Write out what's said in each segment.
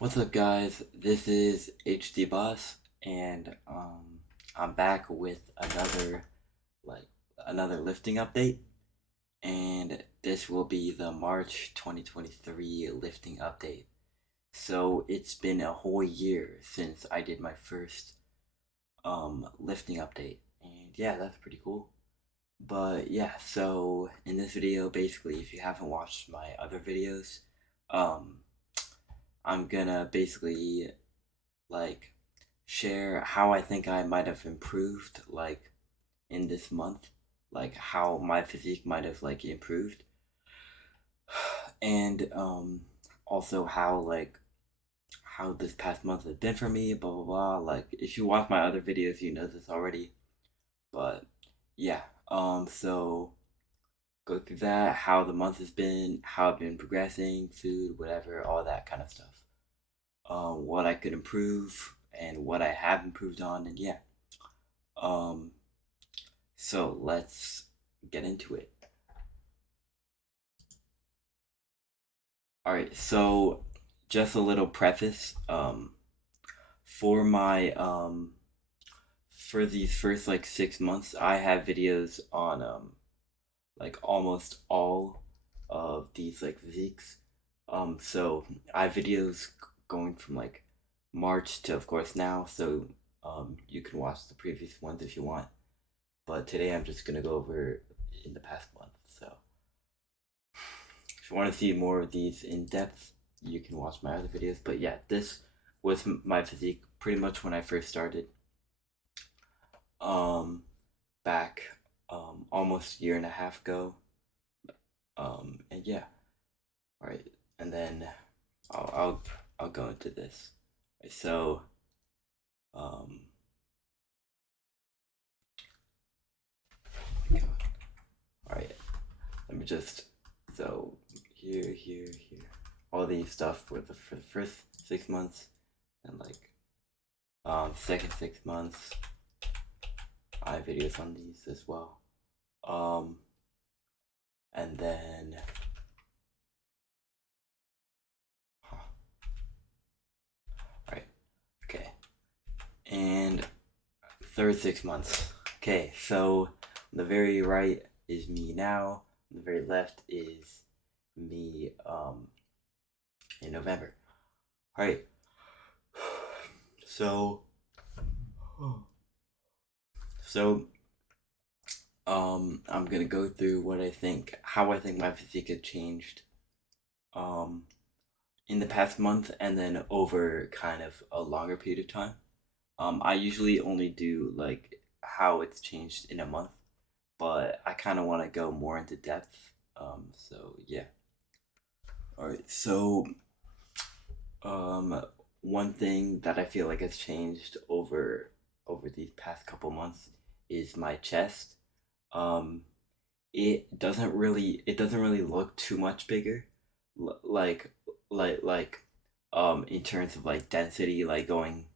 What's up, guys? This is HDBoss, and I'm back with like another lifting update, and this will be the March 2023 lifting update. So it's been a whole year since I did my first lifting update, and yeah, that's pretty cool. But yeah, so in this video, basically, if you haven't watched my other videos, um, I'm gonna basically like share how I think I might have improved like in this month, like how my physique might have like improved, and also how this past month has been for me, blah blah blah. Like if you watch my other videos, you know this already, but yeah. So go through that, how the month has been, how I've been progressing, food, whatever, all that kind of stuff. What I could improve and what I have improved on, and yeah. Um, So let's get into it. All right, so just a little preface. For my for these first like 6 months, I have videos on like almost all of these like physiques. So I have videos going from like March to of course now. So you can watch the previous ones if you want. But today I'm just gonna go over in the past month. So if you want to see more of these in depth, you can watch my other videos. But yeah, this was my physique pretty much when I first started. Um, Back almost a year and a half ago. And yeah, all right, and then I'll go into this. Right, so um, oh my God. All right, let me just here, all these stuff for the first 6 months and like second 6 months. I have videos on these as well. Um, and then, huh, right, okay. And third 6 months. Okay, so on the very right is me now. On the very left is me in November. All right. So, so I'm gonna go through how I think my physique has changed um in the past month, and then over kind of a longer period of time. I usually only do like how it's changed in a month, but I kind of want to go more into depth. So yeah. All right. So um, one thing that I feel like has changed over these past couple months is my chest. Um, it doesn't really look too much bigger, like like in terms of like density, like going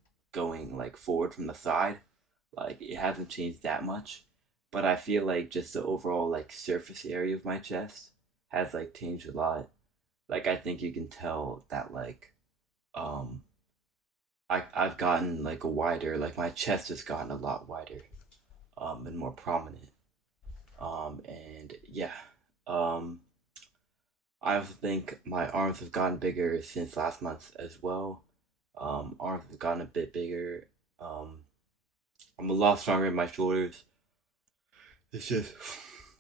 like forward from the side. Like it hasn't changed that much, but I feel like just the overall like surface area of my chest has like changed a lot. Like I think you can tell that like um I've gotten like a wider, like my chest has gotten a lot wider and more prominent. And yeah. Um I also think my arms have gotten bigger since last month as well. Arms have gotten a bit bigger. Um I'm a lot stronger in my shoulders. It's just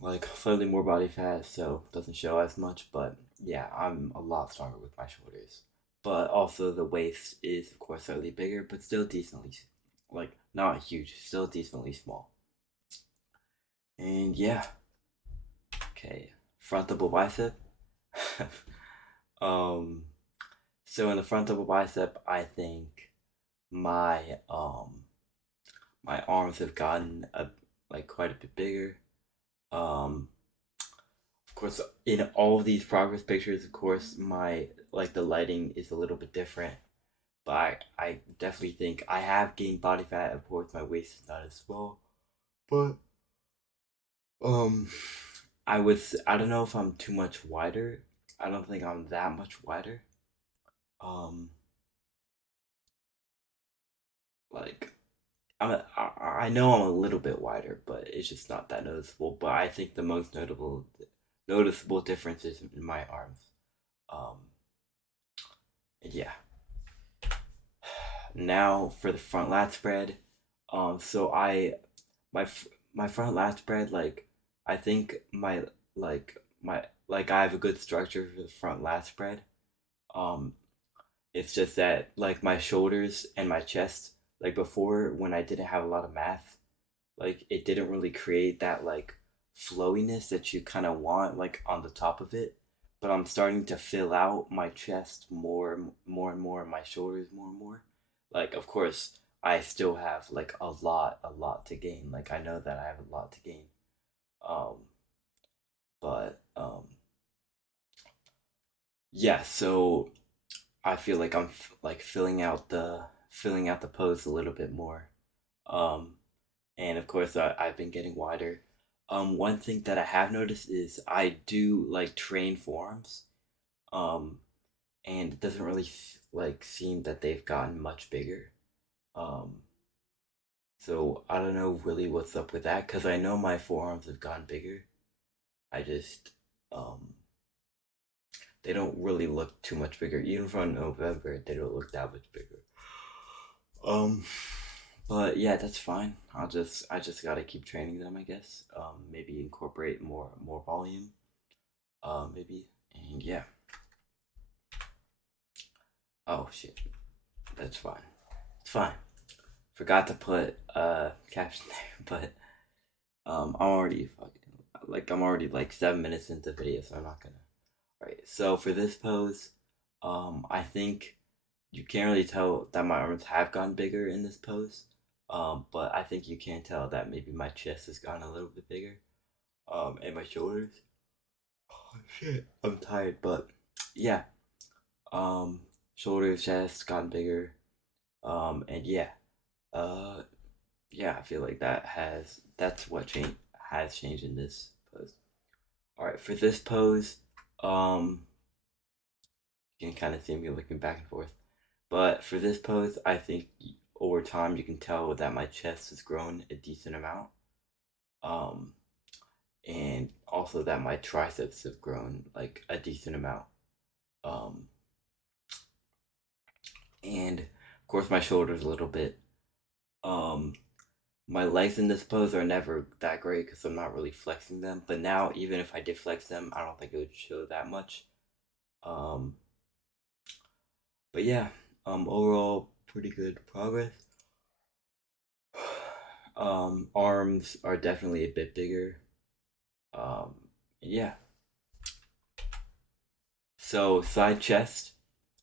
like slightly more body fat, so it doesn't show as much. But yeah, I'm a lot stronger with my shoulders. But also the waist is of course slightly bigger, but still decently, like not huge, still decently small. And yeah, okay, front double bicep. um, so in the front double bicep, I think my my arms have gotten like quite a bit bigger. Um, Of course, in all of these progress pictures, of course, my like the lighting is a little bit different, but I definitely think I have gained body fat. Of course, my waist is not as small, but um, I don't know if I'm too much wider. I don't think I'm that much wider. Um, like I know I'm a little bit wider, but it's just not that noticeable. But I think the most noticeable difference is in my arms. Um, yeah. Now for the front lat spread. So my my front lat spread, like I think my I have a good structure for the front lat spread. Um, it's just that like my shoulders and my chest, like before when I didn't have a lot of math, like it didn't really create that like flowiness that you kind of want like on the top of it. But I'm starting to fill out my chest more and more, and my shoulders more and more. Like of course I still have like a lot to gain. Like I know that I have a lot to gain. Um, but yeah. So I feel like like filling out the pose a little bit more. Um, and of course I've been getting wider. One thing that I have noticed is I do like train forearms, um, and it doesn't really like seem that they've gotten much bigger. Um, so I don't know really what's up with that because I know my forearms have gotten bigger. I just um, they don't really look too much bigger. Even from November, they don't look that much bigger. Um, but yeah, that's fine. I just gotta keep training them, I guess. Maybe incorporate more volume. Maybe, and yeah. Oh shit, that's fine. It's fine. Forgot to put caption there, but I'm already I'm already like 7 minutes into the video, so I'm not gonna. All right. So for this pose, I think you can't really tell that my arms have gotten bigger in this pose. But I think you can tell that maybe my chest has gotten a little bit bigger. And my shoulders. Oh shit. I'm tired, but yeah. Um, shoulders, chest gotten bigger. And yeah. Uh, yeah. I feel like that's what has changed in this pose. All right, for this pose, um, you can kind of see me looking back and forth. But for this pose, I think over time you can tell that my chest has grown a decent amount. Um, and also that my triceps have grown like a decent amount. Um, and of course my shoulders a little bit. Um, my legs in this pose are never that great because I'm not really flexing them. But now, even if I did flex them, I don't think it would show that much. Um, but yeah, overall pretty good progress. Arms are definitely a bit bigger. Um, yeah. So side chest,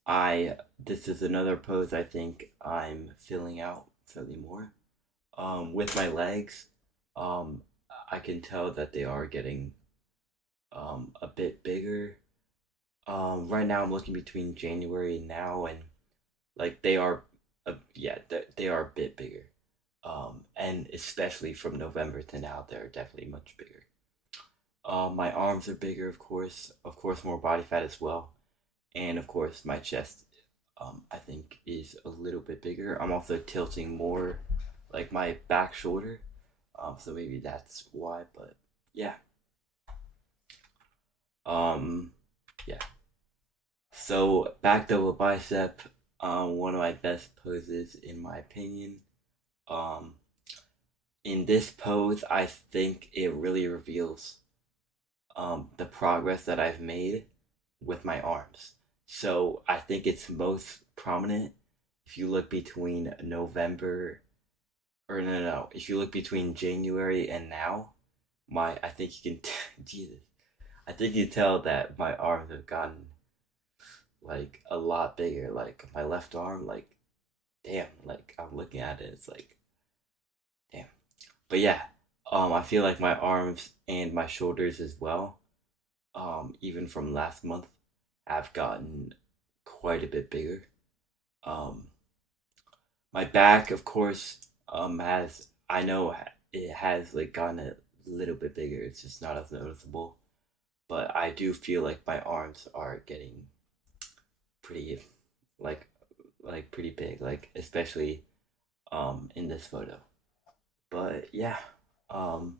I this is another pose I think I'm filling out slightly more. With my legs, um, I can tell that they are getting a bit bigger. Right now I'm looking between January now and like they are, yeah, they are a bit bigger. And especially from November to now, they're definitely much bigger. My arms are bigger, of course, more body fat as well, and of course, my chest, I think, is a little bit bigger. I'm also tilting more, like my back shoulder, so maybe that's why. But yeah, um, yeah. So back double bicep, one of my best poses in my opinion. Um, in this pose, I think it really reveals the progress that I've made with my arms. So I think it's most prominent if you look between November or no, if you look between January and now, my I think you can Jesus, I think you tell that my arms have gotten like a lot bigger. Like my left arm, like damn, like I'm looking at it, it's like damn. But yeah, I feel like my arms and my shoulders as well, even from last month, have gotten quite a bit bigger. Um, my back, of course, has I know it has like gotten a little bit bigger. It's just not as noticeable, but I do feel like my arms are getting pretty like pretty big. Like especially in this photo. But yeah, um,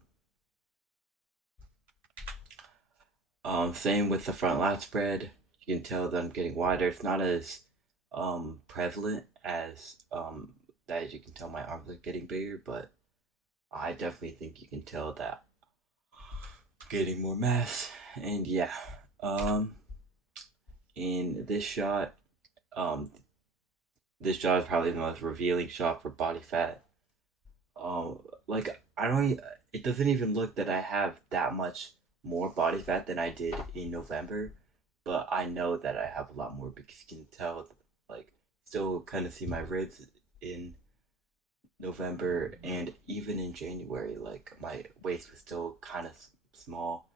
same with the front lat spread. You can tell that I'm getting wider. It's not as prevalent as that. As you can tell, my arms are getting bigger, but I definitely think you can tell that I'm getting more mass. And yeah, um, in um, this shot is probably the most revealing shot for body fat. Like I don't. It doesn't even look that I have that much more body fat than I did in November, but I know that I have a lot more because you can tell, like, still kind of see my ribs in November and even in January. Like my waist was still kind of small,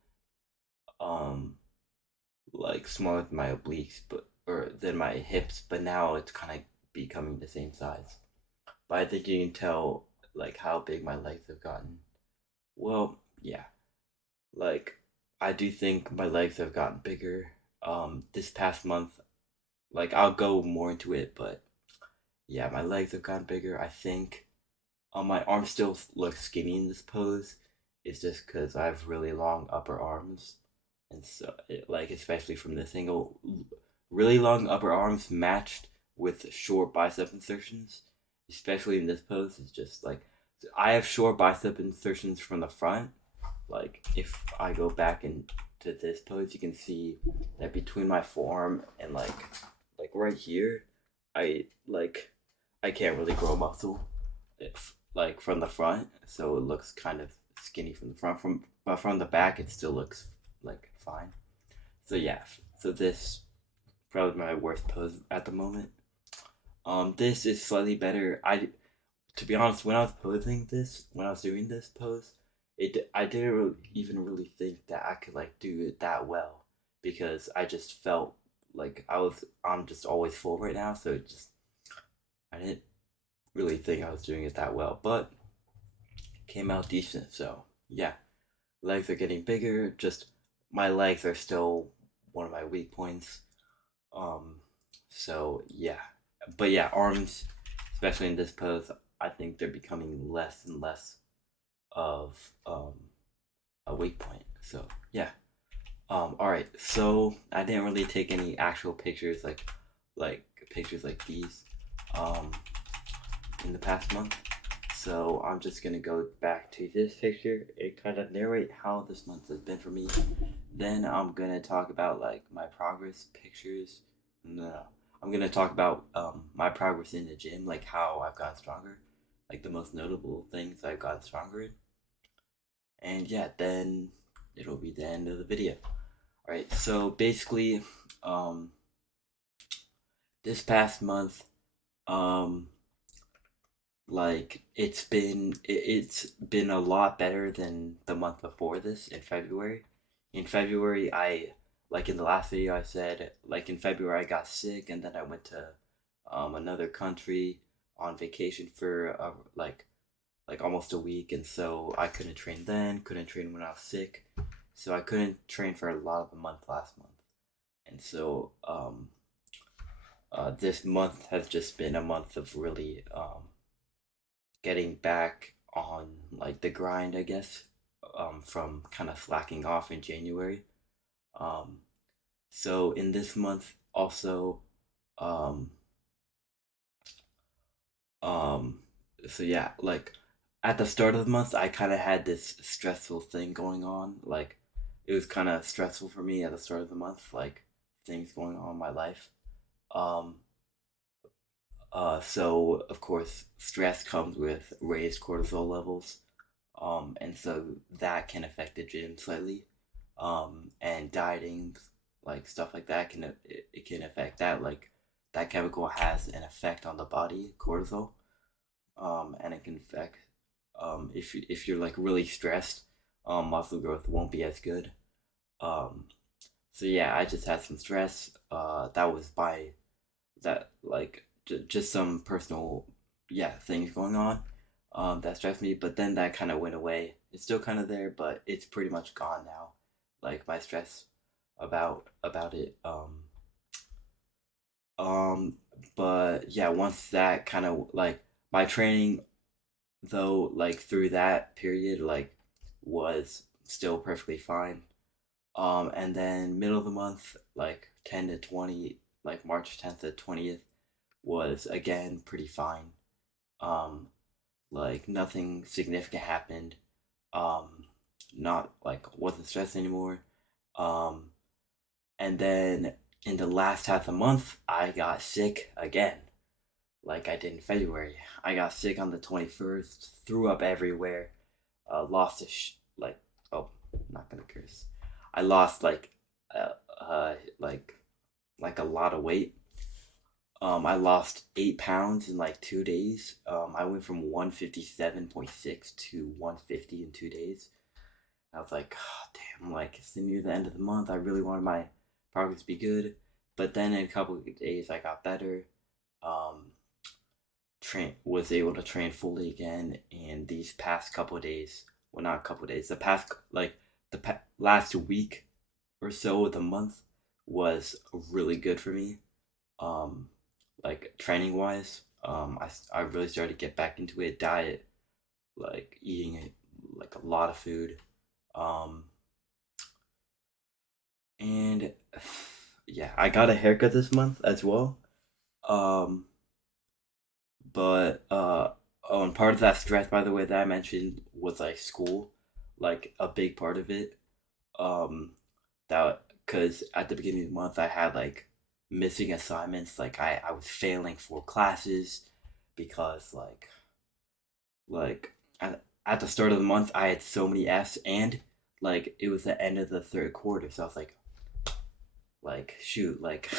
um, like smaller than my obliques, but or than my hips, but now it's kind of becoming the same size. But I think you can tell like how big my legs have gotten. Well, yeah, like I do think my legs have gotten bigger. This past month, like I'll go more into it, but yeah, my legs have gotten bigger. I think my arms still look skinny in this pose. It's just because I have really long upper arms, and so like especially from this angle, really long upper arms matched with short bicep insertions, especially in this pose, is just like I have short bicep insertions from the front. Like if I go back into this pose, you can see that between my forearm and like right here, I can't really grow muscle if like from the front, so it looks kind of skinny from the front. But from the back, it still looks like fine. So yeah, so this probably my worst pose at the moment. This is slightly better. I To be honest, when I was posing this, when I was doing this pose, I didn't even really think that I could like do it that well because I just felt like I'm just always full right now, so it just I didn't really think I was doing it that well, but it came out decent. So yeah, legs are getting bigger. Just my legs are still one of my weak points. Um, so yeah, but yeah, arms, especially in this pose, I think they're becoming less and less of a weak point. So yeah. All right. So I didn't really take any actual pictures like pictures like these um in the past month. So I'm just gonna go back to this picture and kind of narrate how this month has been for me. Then I'm gonna talk about like my progress pictures. No, I'm gonna talk about my progress in the gym, like how I've gotten stronger, like the most notable things I've gotten stronger in. And yeah, then it'll be the end of the video. All right. So basically, um, this past month, um, like it's been a lot better than the month before this in February. In February, I like in the last video I said like in February I got sick and then I went to another country on vacation for like almost a week, and so I couldn't train then, couldn't train when I was sick, so I couldn't train for a lot of the month last month, and so this month has just been a month of really getting back on like the grind, I guess, from kind of slacking off in January. Um, so in this month, also, um, um, so yeah, like at the start of the month, I kind of had this stressful thing going on. Like it was kind of stressful for me at the start of the month, like things going on in my life. Um, so of course, stress comes with raised cortisol levels, and so that can affect the gym slightly. And dieting, like stuff like that, it can affect that. Like that chemical has an effect on the body, cortisol, and it can affect if you're like really stressed, muscle growth won't be as good. Um, so yeah, I just had some stress. That was by that like just some personal yeah things going on that stressed me, but then that kind of went away. It's still kind of there, but it's pretty much gone now, like my stress about it. Um but yeah, once that kind of like my training though, like through that period, like was still perfectly fine. And then middle of the month, like 10 to 20, like March 10th to 20th, was again pretty fine. Um, like nothing significant happened. Um, not like wasn't stressed anymore. Um, and then in the last half of the month, I got sick again, like I did in February. I got sick on the 21st, threw up everywhere, lost like, oh, I'm not gonna curse. I lost uh, uh, like, like a lot of weight. I lost 8 pounds in like 2 days. I went from 157.6 to 150 in 2 days. I was like, oh, damn, like it's near the end of the month. I really wanted my progress to be good. But then in a couple of days, I got better. Um, was able to train fully again, and these past couple of days, well, not a couple of days, the past like last week or so of the month was really good for me. Um, like training wise, I really started to get back into a diet, like eating like a lot of food. Um, and yeah, I got a haircut this month as well. Um, but oh, and part of that stress, by the way, that I mentioned was like school, like a big part of it. Um, that because at the beginning of the month I had like missing assignments, like I was failing for classes because like at the start of the month I had so many Fs, and like it was the end of the third quarter, so I was like shoot, like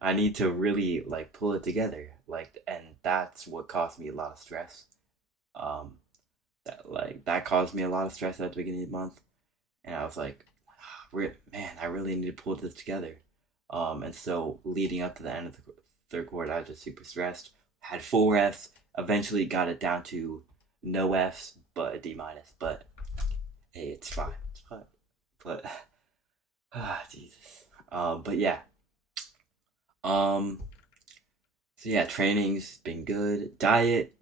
I need to really like pull it together, like, and that's what caused me a lot of stress. Um, that caused me a lot of stress at the beginning of the month, and I was like, man, I really need to pull this together. And so leading up to the end of the third quarter, I was just super stressed. Had four Fs. Eventually got it down to no Fs, but a D minus. But hey, it's fine. It's fine. But Jesus. But yeah. Um. So yeah, training's been good. Diet.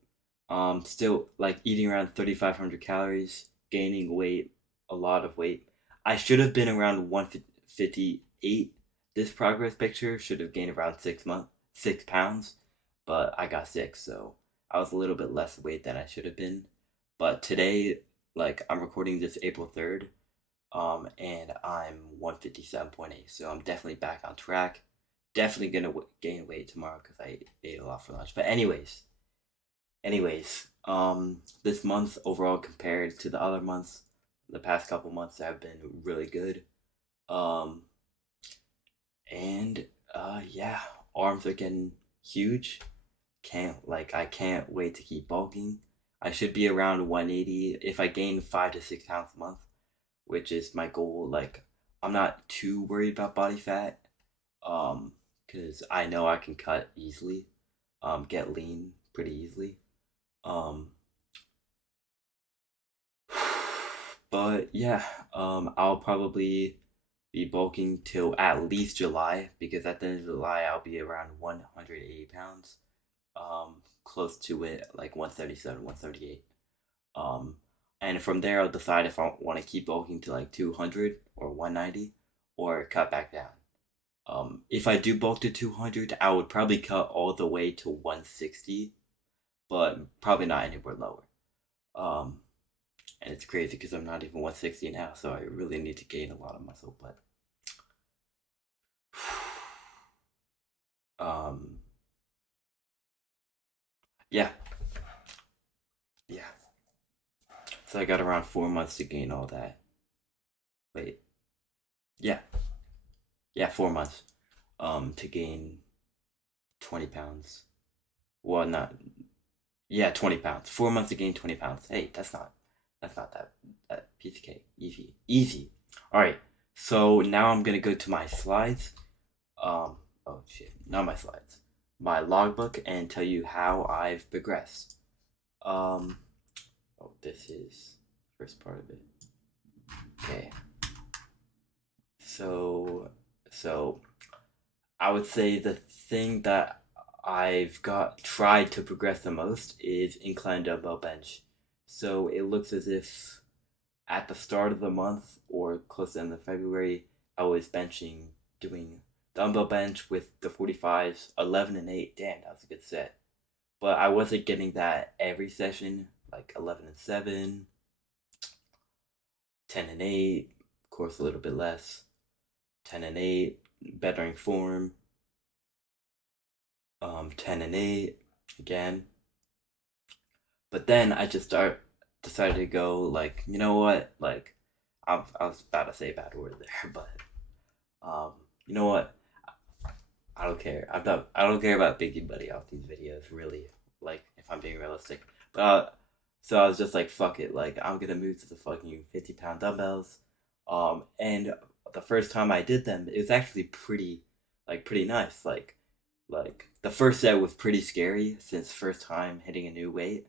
Still like eating around 3,500 calories. Gaining weight, a lot of weight. I should have been around 158. This progress picture should have gained around 6 pounds, but I got sick, so I was a little bit less weight than I should have been. But today, like I'm recording this April 3rd, and I'm 157.8, so I'm definitely back on track. Definitely gonna gain weight tomorrow because I ate a lot for lunch. But anyways, this month overall compared to the other months, the past couple months have been really good. Um, and yeah, arms are getting huge. I can't wait to keep bulking. I should be around 180 if I gain 5 to 6 pounds a month, which is my goal. Like I'm not too worried about body fat, because I know I can cut easily, get lean pretty easily. Um, but yeah, I'll probably be bulking till at least July, because at the end of July I'll be around 180 pounds, close to it, like 177, 178. Um, and from there I'll decide if I want to keep bulking to like 200 or 190 or cut back down. If I do bulk to 200, I would probably cut all the way to 160, but probably not anywhere lower. Um, and it's crazy because I'm not even 160 now, so I really need to gain a lot of muscle. But um, yeah, yeah. So I got around 4 months to gain all that. Wait, yeah, yeah, 4 months. To gain 20 pounds. Well, not, yeah, 20 pounds. 4 months to gain 20 pounds. Hey, that's not that piece of cake. Easy, easy. All right. So now I'm gonna go to my slides. Um, oh shit, not my slides. My logbook, and tell you how I've progressed. Um, oh, this is first part of it. Okay. So, so I would say the thing that I've got tried to progress the most is incline dumbbell bench. So it looks as if at the start of the month or close to the end of February, I was doing dumbbell bench with the 45s, 11 and 8. Damn, that was a good set. But I wasn't getting that every session, like 11 and 7, 10 and 8, of course, a little bit less, 10 and 8, bettering form, 10 and 8 again. But then decided to go like, you know what? Like, I was about to say a bad word there, but um, you know what? I don't care. I don't care about making money off these videos, really. Like, if I'm being realistic. But so I was just like, fuck it. Like, I'm gonna move to the fucking 50-pound dumbbells. And the first time I did them, it was actually pretty nice. Like the first set was pretty scary since first time hitting a new weight.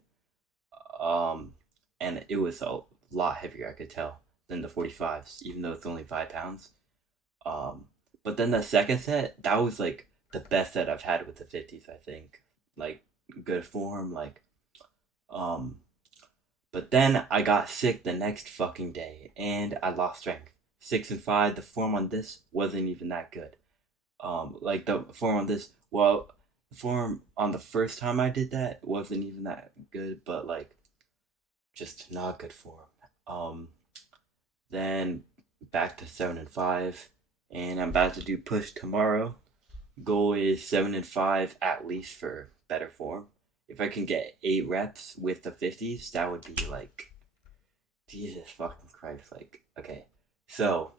Um, and it was a lot heavier, I could tell, than the 45s, even though it's only 5 pounds. Um, but then the second set, that was like the best set I've had with the 50s, I think. Like good form, um but then I got sick the next fucking day and I lost strength. 6 and 5, the form on this wasn't even that good. Like the form on this, well, the form on the first time I did that wasn't even that good, but like just not good form. Um then back to 7 and 5, and I'm about to do push tomorrow. Goal is 7 and 5 at least for better form. If I can get 8 reps with the 50s, that would be like Jesus fucking Christ. Like, okay. So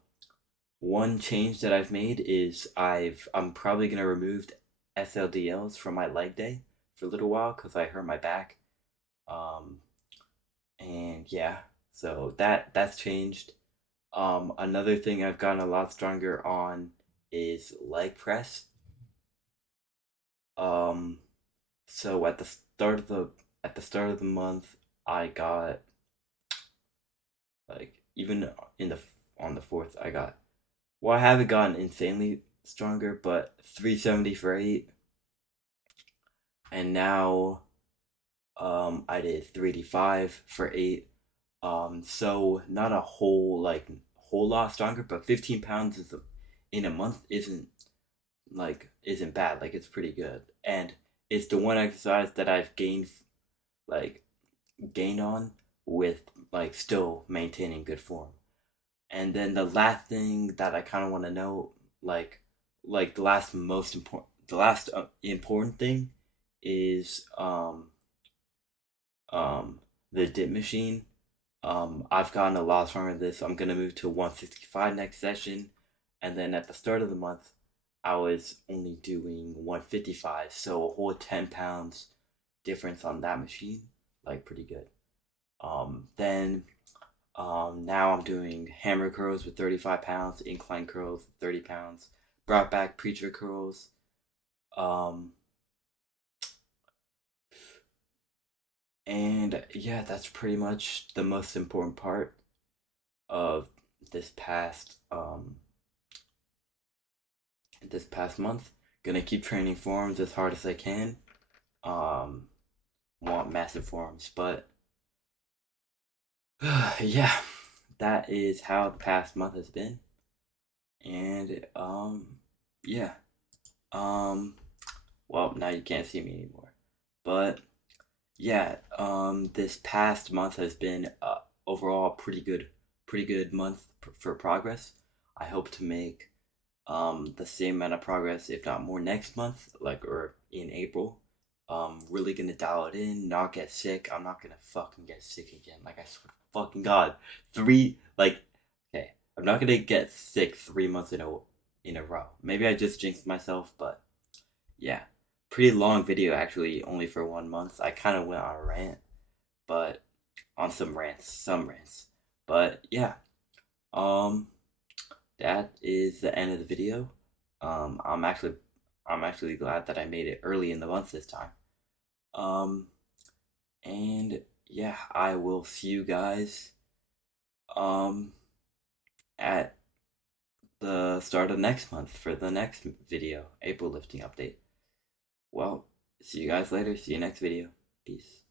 one change that I've made is I'm probably gonna remove SLDLs from my leg day for a little while because I hurt my back. Um and yeah, so that's changed. Another thing I've gotten a lot stronger on is leg press. Um, so at the start of the month, I got like even in the on the fourth, I got well, I haven't gotten insanely stronger, but 370 for 8, and now I did 385 for 8. So not a whole lot stronger, but 15 pounds in a month isn't bad. Like it's pretty good, and it's the one exercise that I've like gained on with like still maintaining good form. And then the last thing that I kind of want to know, like the last important thing is um the dip machine. I've gotten a lot stronger at this. I'm gonna move to 165 next session, and then at the start of the month, I was only doing 155, so a whole 10 pounds difference on that machine, like pretty good. Then now I'm doing hammer curls with 35 pounds, incline curls with 30 pounds, brought back preacher curls. Um, and yeah, that's pretty much the most important part of this past this past month. Gonna keep training forms as hard as I can. Um, want massive forms, but yeah, that is how the past month has been. And yeah. Um, well, now you can't see me anymore. But yeah, this past month has been overall pretty good month for progress. I hope to make the same amount of progress, if not more, next month, like or in April. Really gonna dial it in, not get sick. I'm not gonna fucking get sick again. Like I swear to fucking God, okay, I'm not gonna get sick 3 months in a row. Maybe I just jinxed myself, but yeah, pretty long video actually, only for 1 month. I kind of went on a rant, but on some rants. But yeah, um, that is the end of the video. Um, I'm actually I'm actually glad that I made it early in the month this time. Um, and yeah, I will see you guys um at the start of next month for the next video, April lifting update. Well, See you guys later. See you next video. Peace.